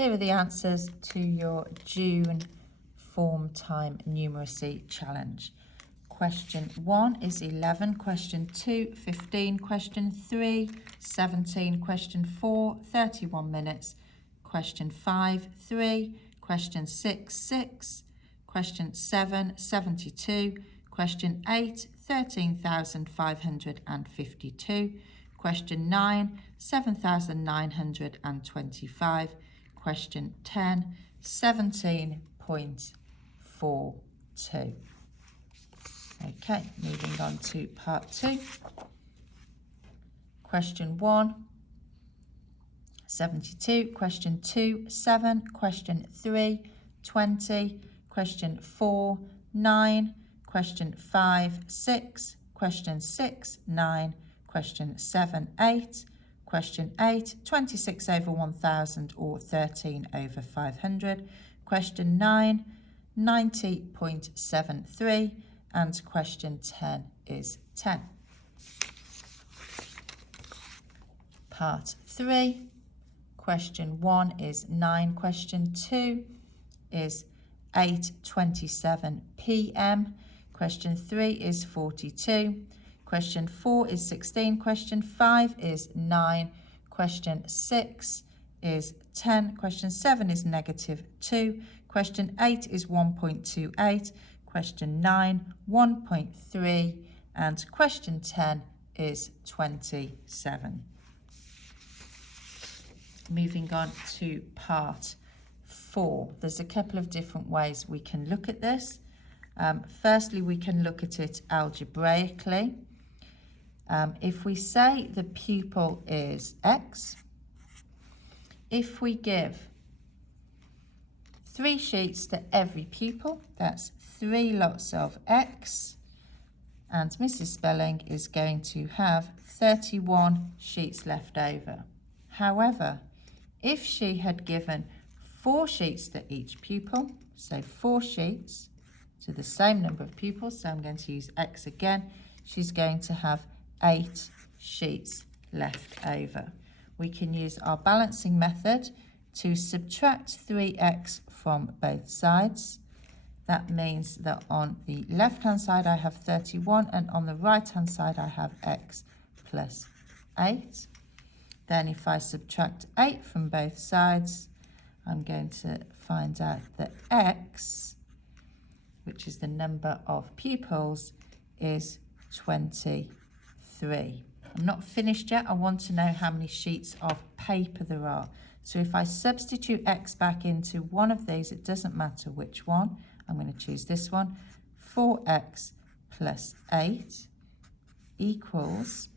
Here are the answers to your June form time numeracy challenge. Question 1 is 11, question 2, 15, question 3, 17, question 4, 31 minutes, question 5, 3, question 6, 6, question 7, 72, question 8, 13,552, question 9, 7,925, question 10, 17.42. Okay, moving on to part 2. Question 1, 72, question 2, 7, question 3, 20, question 4, 9, question 5, 6, question 6, 9, question 7, 8, question 8, 26 over 1,000 or 13 over 500, question 9, 90.73, and question 10 is 10. Part 3, question 1 is 9, question 2 is 8:27 p.m, question 3 is 42, question 4 is 16, question 5 is 9, question 6 is 10, question 7 is -2, question 8 is 1.28, question 9, 1.3, and question 10 is 27. Moving on to part 4. There's a couple of different ways we can look at this. Firstly, we can look at it algebraically. If we say the pupil is X, if we give 3 sheets to every pupil, that's 3 lots of X, and Mrs. Spelling is going to have 31 sheets left over. However, if she had given 4 sheets to each pupil, so 4 sheets to the same number of pupils, so I'm going to use X again, she's going to have 8 sheets left over. We can use our balancing method to subtract 3x from both sides. That means that on the left-hand side I have 31 and on the right-hand side I have x plus 8. Then if I subtract 8 from both sides, I'm going to find out that x, which is the number of pupils, is 23. I'm not finished yet. I want to know how many sheets of paper there are. So if I substitute x back into one of these, it doesn't matter which one. I'm going to choose this one. 4x plus 8 equals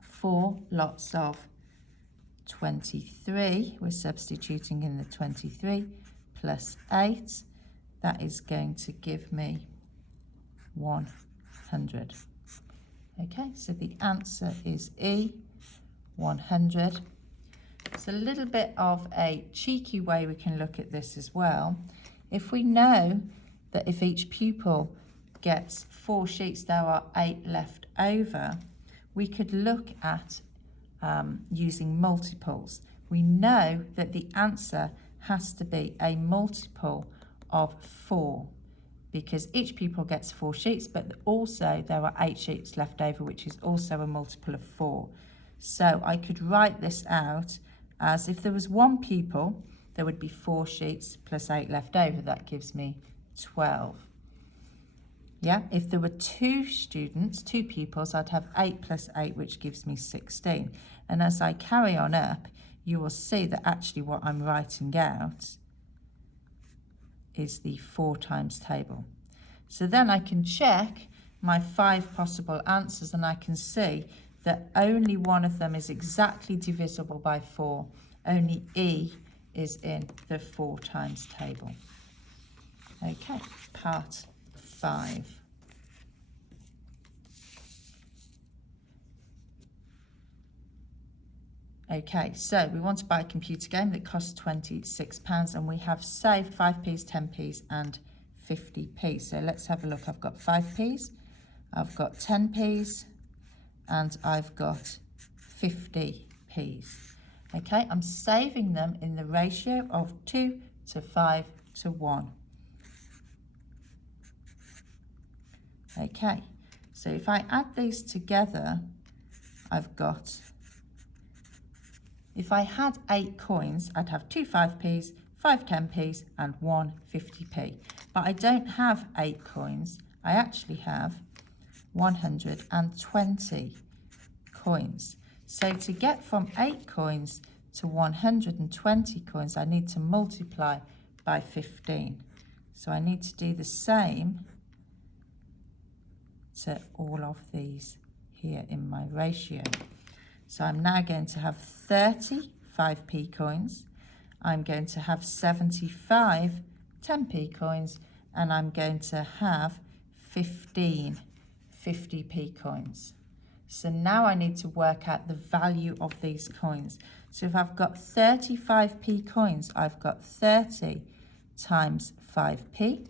4 lots of 23. We're substituting in the 23 plus 8. That is going to give me 100. Okay, so the answer is E, 100. It's a little bit of a cheeky way we can look at this as well. If we know that if each pupil gets 4 sheets, there are 8 left over, we could look at using multiples. We know that the answer has to be a multiple of 4 because each pupil gets 4 sheets, but also there are 8 sheets left over, which is also a multiple of 4. So I could write this out as if there was 1 pupil, there would be 4 sheets plus 8 left over. That gives me 12. Yeah, if there were 2 students, 2 pupils, I'd have 8 plus 8, which gives me 16. And as I carry on up, you will see that actually what I'm writing out is the 4 times table. So then I can check my 5 possible answers and I can see that only one of them is exactly divisible by 4. Only E is in the 4 times table. Okay, part 5. Okay, so we want to buy a computer game that costs £26 and we have saved 5p's, 10p's and 50p. So let's have a look. I've got 5p's, I've got 10p's and I've got 50p's. Okay, I'm saving them in the ratio of 2 to 5 to 1. Okay, so if I add these together, I've got, if I had 8 coins, I'd have 2 5p's, 5 10p's and 1 50p. But I don't have 8 coins, I actually have 120 coins. So to get from 8 coins to 120 coins, I need to multiply by 15. So I need to do the same to all of these here in my ratio. So I'm now going to have 30 5p coins, I'm going to have 75 10p coins, and I'm going to have 15 50p coins. So now I need to work out the value of these coins. So if I've got 35p coins, I've got 30 times 5p.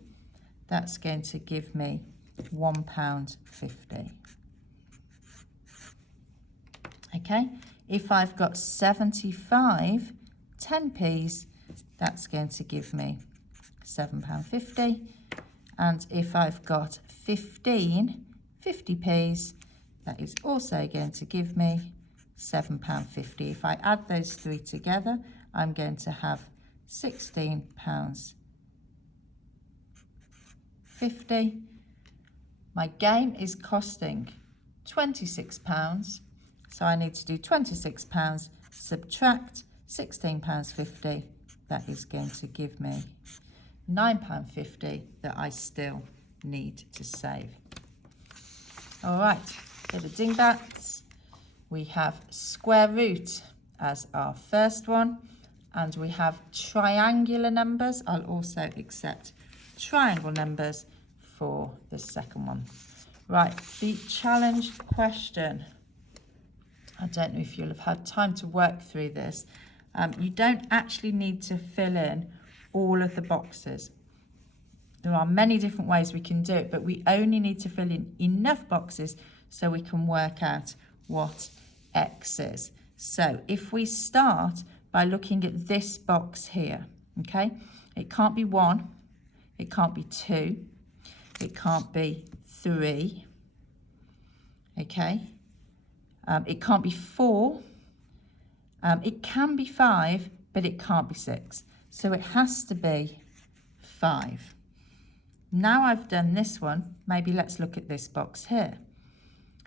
That's going to give me £1.50. Okay, if I've got 75 10p's, that's going to give me £7.50. And if I've got 15 50p's, that is also going to give me £7.50. If I add those three together, I'm going to have £16.50. My game is costing £26, so I need to do £26, subtract £16.50. That is going to give me £9.50 that I still need to save. All right, for the dingbats, we have square root as our first one, and we have triangular numbers. I'll also accept triangle numbers for the second one. Right, the challenge question. I don't know if you'll have had time to work through this. You don't actually need to fill in all of the boxes. There are many different ways we can do it, but we only need to fill in enough boxes so we can work out what X is. So if we start by looking at this box here, okay, it can't be 1, it can't be 2, it can't be 3, okay, it can't be 4, it can be 5, but it can't be 6. So it has to be 5. Now I've done this one, maybe let's look at this box here.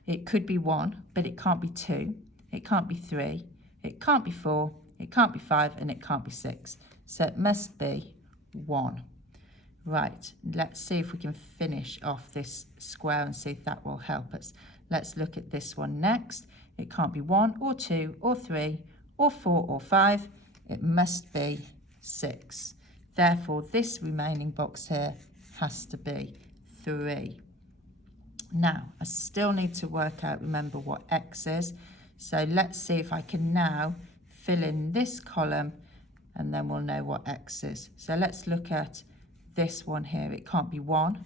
It could be 1, but it can't be 2, it can't be 3, it can't be 4, it can't be 5, and it can't be 6. So it must be 1. Right, let's see if we can finish off this square and see if that will help us. Let's look at this one next. It can't be 1 or 2 or 3 or 4 or 5. It must be 6. Therefore, this remaining box here has to be 3. Now, I still need to work out, remember, what X is. So let's see if I can now fill in this column, and then we'll know what X is. So let's look at this one here. It can't be 1,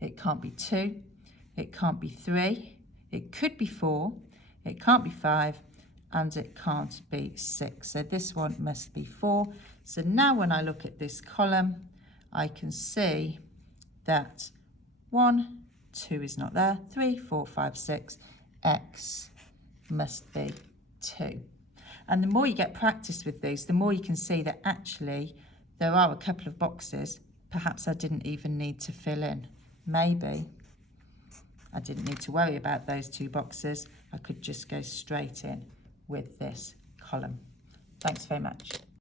it can't be 2, it can't be 3, it could be 4, it can't be 5, and it can't be 6. So this one must be 4. So now when I look at this column, I can see that 1, 2 is not there, 3, 4, 5, 6, X must be 2. And the more you get practice with these, the more you can see that actually there are a couple of boxes perhaps I didn't even need to fill in. Maybe I didn't need to worry about those 2 boxes. I could just go straight in with this column. Thanks very much.